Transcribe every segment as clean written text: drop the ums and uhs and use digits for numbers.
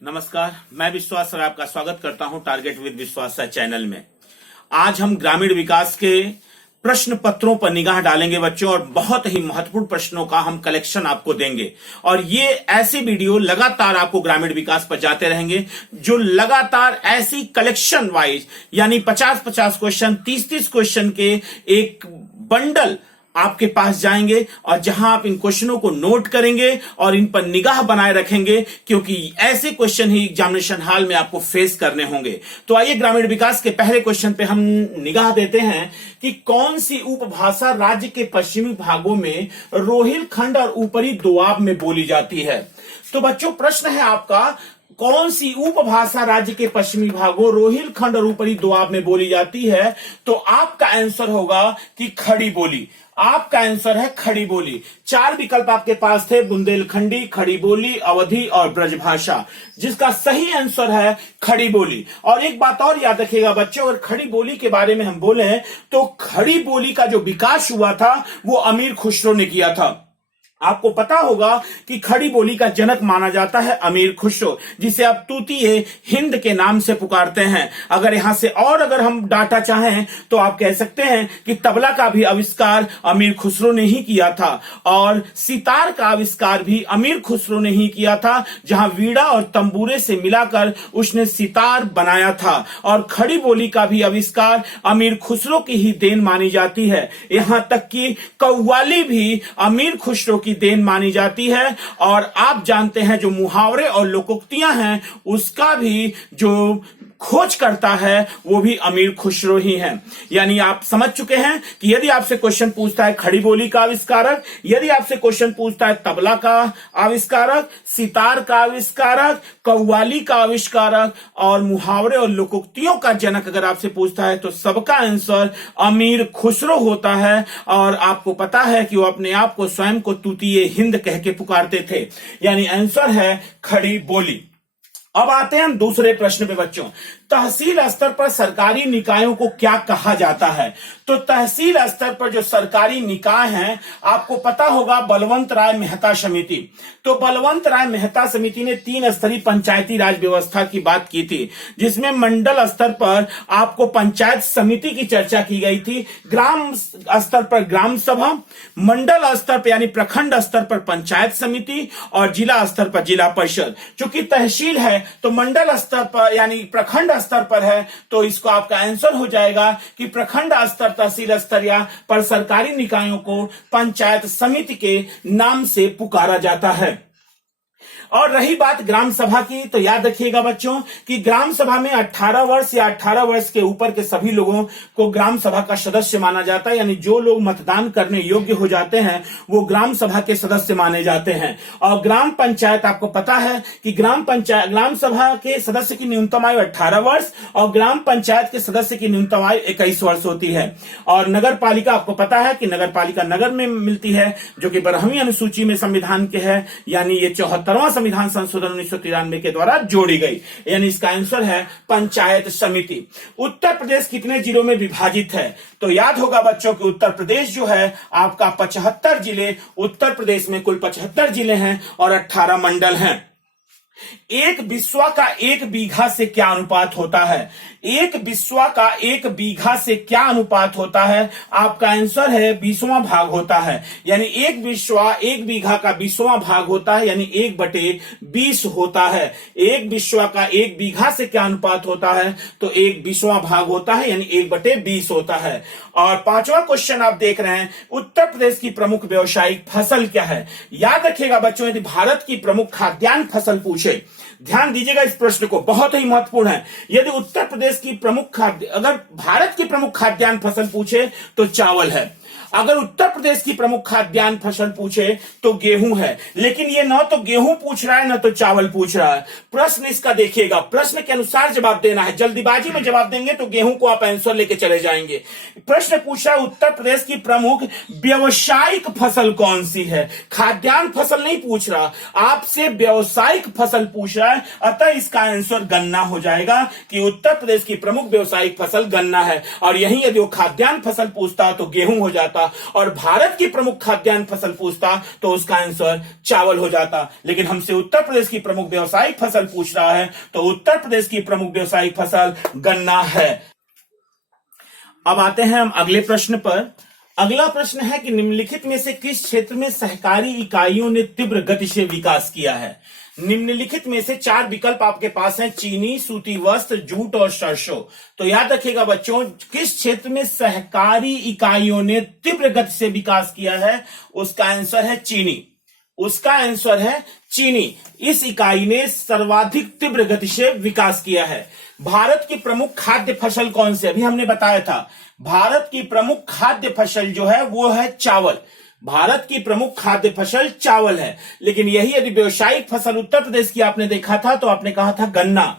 नमस्कार, मैं विश्वास सर आपका स्वागत करता हूं टारगेट विद विश्वास सर चैनल में। आज हम ग्रामीण विकास के प्रश्न पत्रों पर निगाह डालेंगे बच्चों, और बहुत ही महत्वपूर्ण प्रश्नों का हम कलेक्शन आपको देंगे। और ये ऐसी वीडियो लगातार आपको ग्रामीण विकास पर जाते रहेंगे जो लगातार ऐसी कलेक्शन वाइज यानी 50-50 क्वेश्चन, 30-30 क्वेश्चन के एक बंडल आपके पास जाएंगे, और जहां आप इन क्वेश्चनों को नोट करेंगे और इन पर निगाह बनाए रखेंगे, क्योंकि ऐसे क्वेश्चन ही एग्जामिनेशन हॉल में आपको फेस करने होंगे। तो आइए ग्रामीण विकास के पहले क्वेश्चन पे हम निगाह देते हैं कि कौन सी उपभाषा राज्य के पश्चिमी भागों में रोहिलखंड और ऊपरी दोआब में बोली जाती है। तो बच्चों प्रश्न है आपका, कौन सी उपभाषा राज्य के पश्चिमी भागों रोहिलखंड और ऊपरी दोआब में बोली जाती है? तो आपका आंसर होगा कि खड़ी बोली। आपका आंसर है खड़ी बोली। 4 विकल्प आपके पास थे, बुंदेलखंडी, खड़ी बोली, अवधी और ब्रजभाषा, जिसका सही आंसर है खड़ी बोली। और एक बात और याद रखिएगा बच्चों, अगर खड़ी बोली के बारे में हम बोले तो खड़ी बोली का जो विकास हुआ था वो अमीर खुसरो ने किया था। आपको पता होगा कि खड़ी बोली का जनक माना जाता है अमीर खुसरो, जिसे आप तूतीए हिंद के नाम से पुकारते हैं। अगर यहां से और अगर हम डाटा चाहें तो आप कह सकते हैं कि तबला का भी आविष्कार अमीर खुसरो ने ही किया था, और सितार का आविष्कार भी अमीर खुसरो ने ही किया था, जहां वीणा और तंबूरे से मिलाकर उसने सितार बनाया था। और खड़ी बोली का भी आविष्कार अमीर खुसरो की ही देन मानी जाती है। यहां तक कि कव्वाली भी अमीर खुसरो की देन मानी जाती है। और आप जानते हैं जो मुहावरे और लोकोक्तियां हैं उसका भी जो खोज करता है वो भी अमीर खुसरो ही है। यानी आप समझ चुके हैं कि यदि आपसे क्वेश्चन पूछता है खड़ी बोली का आविष्कारक, यदि आपसे क्वेश्चन पूछता है तबला का आविष्कारक, सितार का आविष्कारक, कव्वाली का आविष्कारक और मुहावरे और लोकोक्तियों का जनक अगर आपसे पूछता है तो सबका आंसर अमीर खुसरो होता है। और आपको पता है कि वो अपने आप को स्वयं को तूतीए हिंद कह के पुकारते थे। यानी आंसर है खड़ी बोली। अब आते हैं हम दूसरे प्रश्न पे बच्चों, तहसील स्तर पर सरकारी निकायों को क्या कहा जाता है? तो तहसील स्तर पर जो सरकारी निकाय हैं, आपको पता होगा बलवंत राय मेहता समिति। तो बलवंत राय मेहता समिति ने 3 स्तरीय पंचायती राज व्यवस्था की बात की थी, जिसमें मंडल स्तर पर आपको पंचायत समिति की चर्चा की गई थी, ग्राम स्तर पर ग्राम सभा, मंडल स्तर पर यानी प्रखंड स्तर पर पंचायत समिति, और जिला स्तर पर जिला परिषद। चूंकि तहसील है तो मंडल स्तर पर यानी प्रखंड स्तर पर है, तो इसको आपका आंसर हो जाएगा कि प्रखंड स्तर, तहसील स्तर या पर सरकारी निकायों को पंचायत समिति के नाम से पुकारा जाता है। और रही बात ग्राम सभा की, तो याद रखिएगा बच्चों कि ग्राम सभा में 18 वर्ष या 18 वर्ष के ऊपर के सभी लोगों को ग्राम सभा का सदस्य माना जाता है। यानी जो लोग मतदान करने योग्य हो जाते हैं वो ग्राम सभा के सदस्य माने जाते हैं। और ग्राम पंचायत, आपको पता है कि ग्राम सभा के सदस्य की न्यूनतम आयु 18 वर्ष और ग्राम पंचायत के सदस्य की न्यूनतम आयु 21 वर्ष होती है। और नगर पालिका, आपको पता है कि नगर पालिका नगर में मिलती है, जो कि 12वीं अनुसूची में संविधान के है, यानी ये 74वां संविधान संशोधन 1993 के द्वारा जोड़ी गई। यानी इसका आंसर है पंचायत समिति। उत्तर प्रदेश कितने जिलों में विभाजित है? तो याद होगा बच्चों कि उत्तर प्रदेश जो है आपका 75 जिले, उत्तर प्रदेश में कुल 75 जिले हैं और 18 मंडल हैं। एक बिस्वा का 1 बीघा से क्या अनुपात होता है? एक बिस्वा का 1 बीघा से क्या अनुपात होता है? आपका आंसर है 20वां भाग होता है। यानी एक बिस्वा 1 बीघा का 20वां भाग होता है, यानी 1/20 होता है। एक बिस्वा का 1 बीघा से क्या अनुपात होता है? तो 1/20वां भाग होता है, यानी 1/20 होता है। और 5वां क्वेश्चन आप देख रहे हैं, उत्तर प्रदेश की प्रमुख व्यावसायिक फसल क्या है? याद रखिएगा बच्चों, यदि भारत की प्रमुख खाद्यान्न फसल पूछे, ध्यान दीजिएगा इस प्रश्न को, बहुत ही महत्वपूर्ण है। यदि उत्तर प्रदेश की अगर भारत की प्रमुख खाद्यान्न फसल पूछे तो चावल है। अगर उत्तर प्रदेश की प्रमुख खाद्यान्न फसल पूछे तो गेहूं है। लेकिन ये न तो गेहूं पूछ रहा है न तो चावल पूछ रहा है। प्रश्न इसका देखिएगा, प्रश्न के अनुसार जवाब देना है। जल्दीबाजी में जवाब देंगे तो गेहूं को आप आंसर लेके चले जाएंगे। प्रश्न पूछ रहा है उत्तर प्रदेश की प्रमुख व्यावसायिक फसल कौन सी है? खाद्यान्न फसल नहीं पूछ रहा, आपसे व्यावसायिक फसल पूछ रहा है। अतः इसका आंसर गन्ना हो जाएगा कि उत्तर प्रदेश की प्रमुख व्यावसायिक फसल गन्ना है। और यही यदि वो खाद्यान्न फसल पूछता तो गेहूं हो जाता, जाता और भारत की प्रमुख खाद्यान्न फसल पूछता तो उसका आंसर चावल हो जाता। लेकिन हमसे उत्तर प्रदेश की प्रमुख व्यावसायिक फसल पूछ रहा है तो उत्तर प्रदेश की प्रमुख व्यावसायिक फसल गन्ना है। अब आते हैं हम अगले प्रश्न पर। अगला प्रश्न है कि निम्नलिखित में से किस क्षेत्र में सहकारी इकाइयों ने तीव्र गति से विकास किया है। निम्नलिखित में से 4 विकल्प आपके पास हैं, चीनी, सूती वस्त्र, जूट और सरसों। तो याद रखिएगा बच्चों, किस क्षेत्र में सहकारी इकाइयों ने तीव्र गति से विकास किया है, उसका आंसर है चीनी। उसका आंसर है चीनी। इस इकाई ने सर्वाधिक तीव्र गति से विकास किया है। भारत की प्रमुख खाद्य फसल कौन सी? अभी हमने बताया था भारत की प्रमुख खाद्य फसल जो है वो है चावल। भारत की प्रमुख खाद्य फसल चावल है। लेकिन यही यदि व्यवसायिक फसल उत्तर प्रदेश की आपने देखा था तो आपने कहा था गन्ना।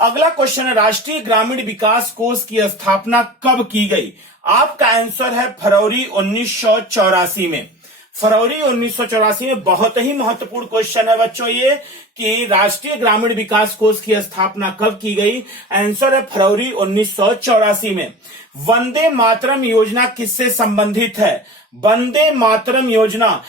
अगला क्वेश्चन है, राष्ट्रीय ग्रामीण विकास कोष की स्थापना कब की गई? आपका आंसर है फरवरी 1984 में। फरवरी 1984 में। बहुत ही महत्वपूर्ण क्वेश्चन है बच्चों ये कि राष्ट्रीय ग्रामीण विकास कोष की स्थापना कब की गई? आंसर है फरवरी 1984 में। वंदे मातरम योजना किससे संबंधित है? वंदे मातरम योजना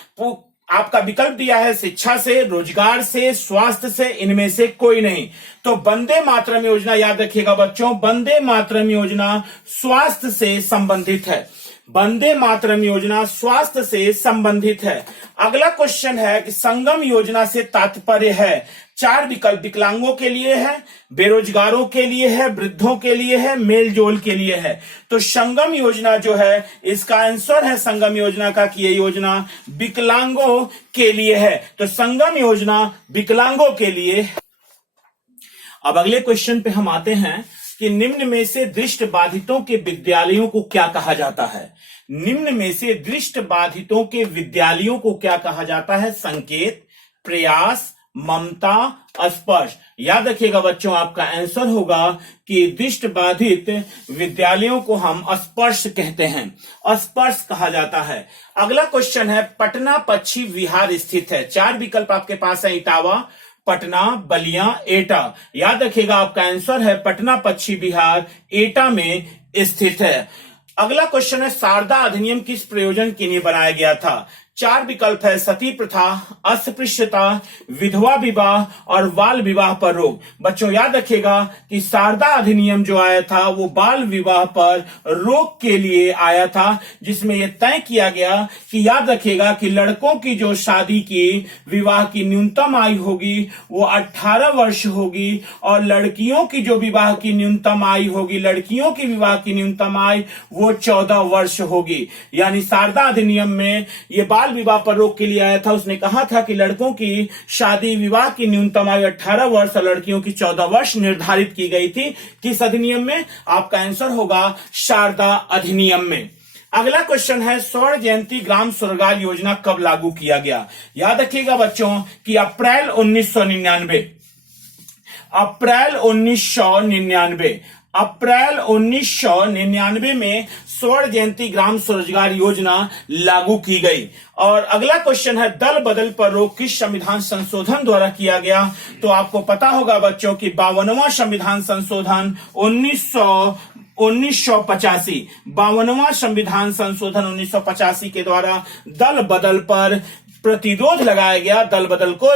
आपका विकल्प दिया है शिक्षा से, रोजगार से, स्वास्थ्य से, इनमें से कोई नहीं। तो वंदे मातरम योजना याद रखिएगा बच्चों, वंदे मातरम योजना स्वास्थ्य से संबंधित है। वंदे मातरम योजना स्वास्थ्य से संबंधित है। अगला क्वेश्चन है कि संगम योजना से तात्पर्य है। 4 विकल्प विकलांगों के लिए है, बेरोजगारों के लिए है, वृद्धों के लिए है, मेल जोल के लिए है। तो संगम योजना जो है इसका आंसर है संगम योजना का कि ये योजना विकलांगों के लिए है। तो संगम योजना विकलांगों के लिए। अब अगले क्वेश्चन पे हम आते हैं कि निम्न में से दृष्टि बाधितों के विद्यालयों को क्या कहा जाता है? निम्न में से दृष्टि बाधितों के विद्यालयों को क्या कहा जाता है? संकेत, प्रयास, ममता, स्पर्श। याद रखिएगा बच्चों, आपका आंसर होगा कि दृष्टि बाधित विद्यालयों को हम स्पर्श कहते हैं, स्पर्श कहा जाता है। अगला क्वेश्चन है, पटना पश्चिम बिहार स्थित है। 4 विकल्प आपके पास है, इटावा, पटना, बलिया, एटा। याद रखिएगा आपका आंसर है पटना पश्चिम बिहार एटा में स्थित है। अगला क्वेश्चन है, शारदा अधिनियम किस प्रयोजन के लिए बनाया गया था? 4 विकल्प है, सती प्रथा, अस्पृश्यता, विधवा विवाह और बाल विवाह पर रोक। बच्चों याद रखिएगा कि शारदा अधिनियम जो आया था वो बाल विवाह पर रोक के लिए आया था, जिसमें यह तय किया गया कि याद रखिएगा कि लड़कों की जो शादी की विवाह की न्यूनतम आयु होगी वो 18 वर्ष होगी और लड़कियों की जो विवाह की न्यूनतम आयु होगी, लड़कियों की विवाह की न्यूनतम आयु वो 14 वर्ष होगी। यानी शारदा अधिनियम में ये बाल विवाह पर रोक के लिए आया था। उसने कहा था कि लड़कों की शादी विवाह की न्यूनतम आयु 18 वर्ष और लड़कियों की 14 वर्ष निर्धारित की गई थी। किस अधिनियम में? आपका आंसर होगा शारदा अधिनियम में। अगला क्वेश्चन है, स्वर्ण जयंती ग्राम स्वरोजगार योजना कब लागू किया गया? याद रखिएगा बच्चों कि अप्रैल 1999। अप्रैल 1999। अप्रैल 1999 में स्वर्ण जयंती ग्राम स्वरोजगार योजना लागू की गई। और अगला क्वेश्चन है, दल बदल पर रोक किस संविधान संशोधन द्वारा किया गया? तो आपको पता होगा बच्चों कि 52वां संविधान संशोधन 1985। 52वां संविधान संशोधन 1985 के द्वारा दल बदल पर प्रतिरोध लगाया गया, दल बदल को।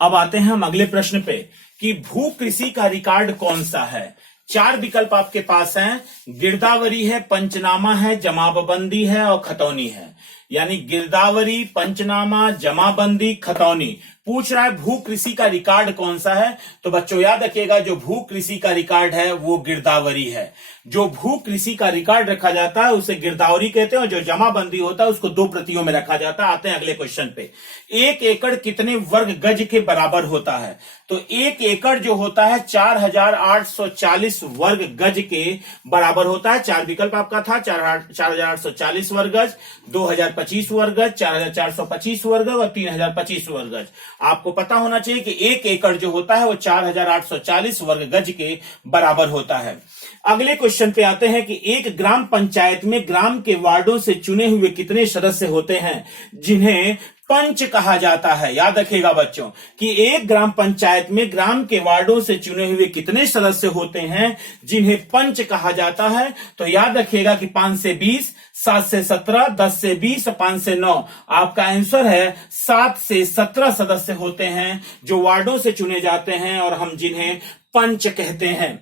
अब आते हैं हम अगले प्रश्न पे कि भू कृषि का रिकॉर्ड कौन सा है? 4 विकल्प आपके पास हैं, गिरदावरी है, पंचनामा है, जमाबंदी है और खतौनी है। यानी गिरदावरी, पंचनामा, जमाबंदी, खतौनी। पूछ रहा है भू कृषि का रिकॉर्ड कौन सा है? तो बच्चों याद रखिएगा जो भू कृषि का रिकॉर्ड है वो गिरदावरी है। जो भू कृषि का रिकॉर्ड रखा जाता है उसे गिरदावरी कहते हैं और जो जमाबंदी होता है उसको 2 प्रतियों में रखा जाता है। आते हैं अगले क्वेश्चन पे, 1 एकड़ कितने वर्ग गज के बराबर होता है? तो 1 एकड़ जो होता है 4840 वर्ग गज के बराबर होता है। 4 विकल्प आपका था, 4840 वर्ग गज, 2025 वर्ग गज, 4425 वर्ग गज और 3025 वर्ग गज। आपको पता होना चाहिए कि 1 एकड़ जो होता है वो 4840 वर्ग गज के बराबर होता है। अगले क्वेश्चन पे आते हैं कि एक ग्राम पंचायत में ग्राम के वार्डों से चुने हुए कितने सदस्य होते हैं जिन्हें पंच कहा जाता है। याद रखिएगा बच्चों कि एक ग्राम पंचायत में ग्राम के वार्डों से चुने हुए कितने सदस्य होते हैं जिन्हें पंच कहा जाता है। तो याद रखिएगा कि 5 से 20, 7 से 17, 10 से 20, 5 से 9। आपका आंसर है 7 से 17 सदस्य होते हैं जो वार्डों से चुने जाते हैं और हम जिन्हें पंच कहते हैं।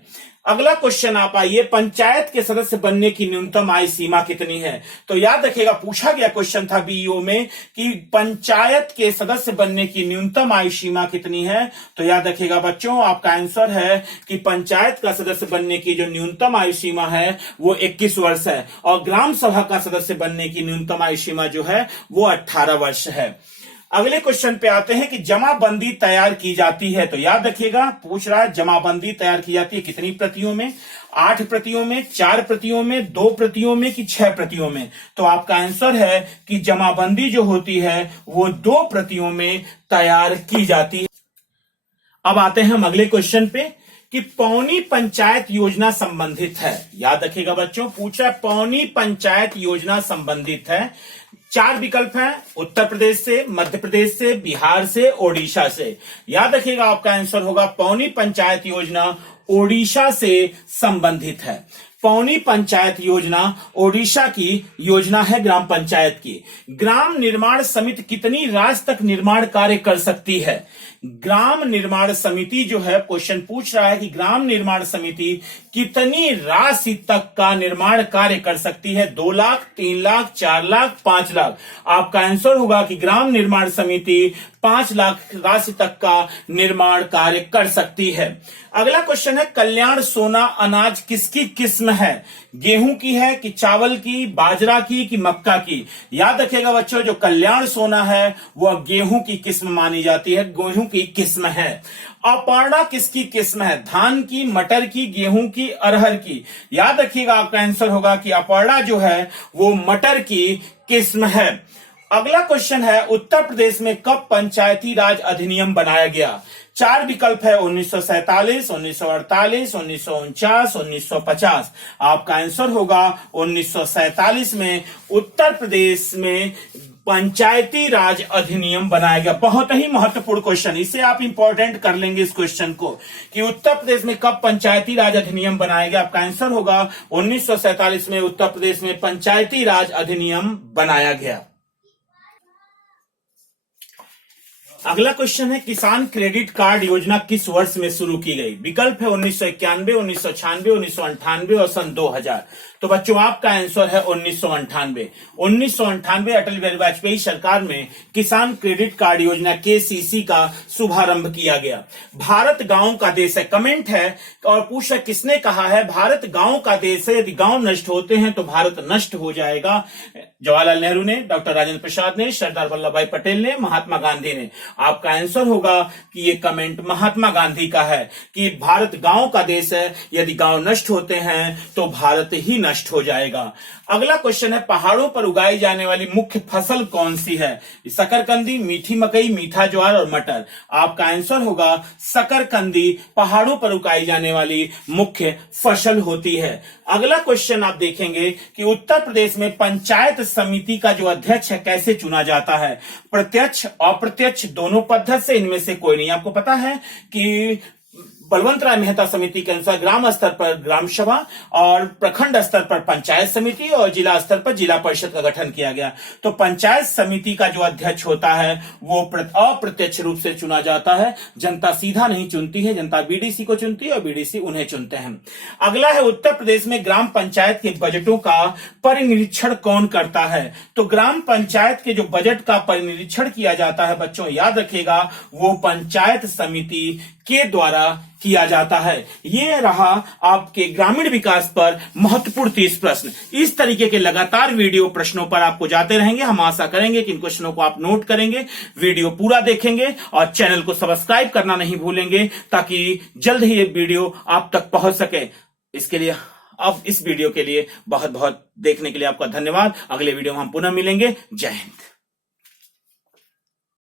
अगला क्वेश्चन आप आइए, पंचायत के सदस्य बनने की न्यूनतम आयु सीमा कितनी है। तो याद रखिएगा पूछा गया क्वेश्चन था बीईओ में कि पंचायत के सदस्य बनने की न्यूनतम आयु सीमा कितनी है। तो याद रखिएगा बच्चों आपका आंसर है कि पंचायत का सदस्य बनने की जो न्यूनतम आयु सीमा है वो 21 वर्ष है और ग्राम सभा का सदस्य बनने की न्यूनतम आयु सीमा जो है वो 18 वर्ष है। अगले क्वेश्चन पे आते हैं कि जमाबंदी तैयार की जाती है। तो याद रखिएगा पूछ रहा है जमाबंदी तैयार की जाती है कितनी प्रतियों में, 8 प्रतियों में, 4 प्रतियों में, 2 प्रतियों में कि 6 प्रतियों में। तो आपका आंसर है कि जमाबंदी जो होती है वो 2 प्रतियों में तैयार की जाती है। अब आते हैं हम अगले क्वेश्चन पे कि पौनी पंचायत योजना संबंधित है। याद रखिएगा बच्चों पूछ रहा है पौनी पंचायत योजना संबंधित है। 4 विकल्प हैं, उत्तर प्रदेश से, मध्य प्रदेश से, बिहार से, ओडिशा से। याद रखिएगा आपका आंसर होगा पौनी पंचायत योजना ओडिशा से संबंधित है। पौनी पंचायत योजना ओडिशा की योजना है ग्राम पंचायत की। ग्राम निर्माण समिति कितनी राशि तक निर्माण कार्य कर सकती है। ग्राम निर्माण समिति जो है क्वेश्चन पूछ रहा है कि ग्राम निर्माण समिति कितनी राशि तक का निर्माण कार्य कर सकती है। 2 लाख, 3 लाख, 4 लाख, 5 लाख। आपका आंसर होगा कि ग्राम निर्माण समिति 5 लाख राशि तक का निर्माण कार्य कर सकती है। अगला क्वेश्चन है कल्याण सोना अनाज किसकी किस्म है। गेहूं की है कि चावल की, बाजरा की कि मक्का की। याद रखिएगा बच्चों जो कल्याण सोना है वह गेहूं की किस्म मानी जाती है, गेहूं की किस्म है। अपर्णा किसकी किस्म है, धान की, मटर की, गेहूं की, अरहर की। याद रखिएगा आपका आंसर होगा कि अपर्णा जो है वो मटर की किस्म है। अगला क्वेश्चन है उत्तर प्रदेश में कब पंचायती राज अधिनियम बनाया गया। 4 विकल्प है 1947, 1948, 1949, 1950। आपका आंसर होगा 1947 में उत्तर प्रदेश में पंचायती राज अधिनियम बनाया गया। बहुत ही महत्वपूर्ण क्वेश्चन, इसे आप इंपॉर्टेंट कर लेंगे इस क्वेश्चन को कि उत्तर प्रदेश में कब पंचायती राज अधिनियम बनाया गया। आपका आंसर होगा 1947 में उत्तर प्रदेश में पंचायती राज अधिनियम बनाया गया। अगला क्वेश्चन है किसान क्रेडिट कार्ड योजना किस वर्ष में शुरू की गई। विकल्प है 1991, 1996, 1998 और सन 2000। तो बच्चों आपका आंसर है 1998। 1998 अटल बिहारी वाजपेयी सरकार में किसान क्रेडिट कार्ड योजना केसीसी का शुभारंभ किया गया। भारत गांव का देश है, कमेंट है और पूछा किसने कहा है भारत गांव का देश है, यदि गांव नष्ट होते हैं तो भारत नष्ट हो जाएगा। जवाहरलाल नेहरू ने, डॉक्टर राजेंद्र प्रसाद ने, सरदार वल्लभ भाई पटेल ने, महात्मा गांधी ने। आपका आंसर होगा कि ये कमेंट महात्मा गांधी का है कि भारत गांव का देश है, यदि गांव नष्ट होते हैं तो भारत ही नष्ट हो जाएगा। अगला क्वेश्चन है पहाड़ों पर उगाई जाने वाली मुख्य फसल कौन सी है। शकरकंदी, मीठी मकई, मीठा ज्वार और मटर। आपका आंसर होगा शकरकंदी पहाड़ों पर उगाई जाने वाली मुख्य फसल होती है। अगला क्वेश्चन आप देखेंगे कि उत्तर प्रदेश में पंचायत समिति का जो अध्यक्ष है कैसे चुना जाता है। प्रत्यक्ष, अप्रत्यक्ष, दोनों पद्धति से, इनमें से कोई नहीं। आपको पता है कि बलवंत राय मेहता समिति के अनुसार ग्राम स्तर पर ग्राम सभा और प्रखंड स्तर पर पंचायत समिति और जिला स्तर पर जिला परिषद का गठन किया गया। तो पंचायत समिति का जो अध्यक्ष होता है वो अप्रत्यक्ष रूप से चुना जाता है। जनता सीधा नहीं चुनती है, जनता बीडीसी को चुनती है और बीडीसी उन्हें चुनते हैं। अगला है उत्तर प्रदेश में ग्राम पंचायत के बजटों का परिनिरीक्षण कौन करता है। तो ग्राम पंचायत के जो बजट का परिनिरीक्षण किया जाता है बच्चों याद रखिएगा वो पंचायत समिति के द्वारा किया जाता है। ये रहा आपके ग्रामीण विकास पर महत्वपूर्ण 30 प्रश्न। इस तरीके के लगातार वीडियो प्रश्नों पर आपको जाते रहेंगे। हम आशा करेंगे कि इन क्वेश्चनों को आप नोट करेंगे, वीडियो पूरा देखेंगे और चैनल को सब्सक्राइब करना नहीं भूलेंगे ताकि जल्द ही ये वीडियो आप तक पहुंच सके। इसके लिए अब इस वीडियो के लिए बहुत बहुत देखने के लिए आपका धन्यवाद। अगले वीडियो में हम पुनः मिलेंगे। जय हिंद।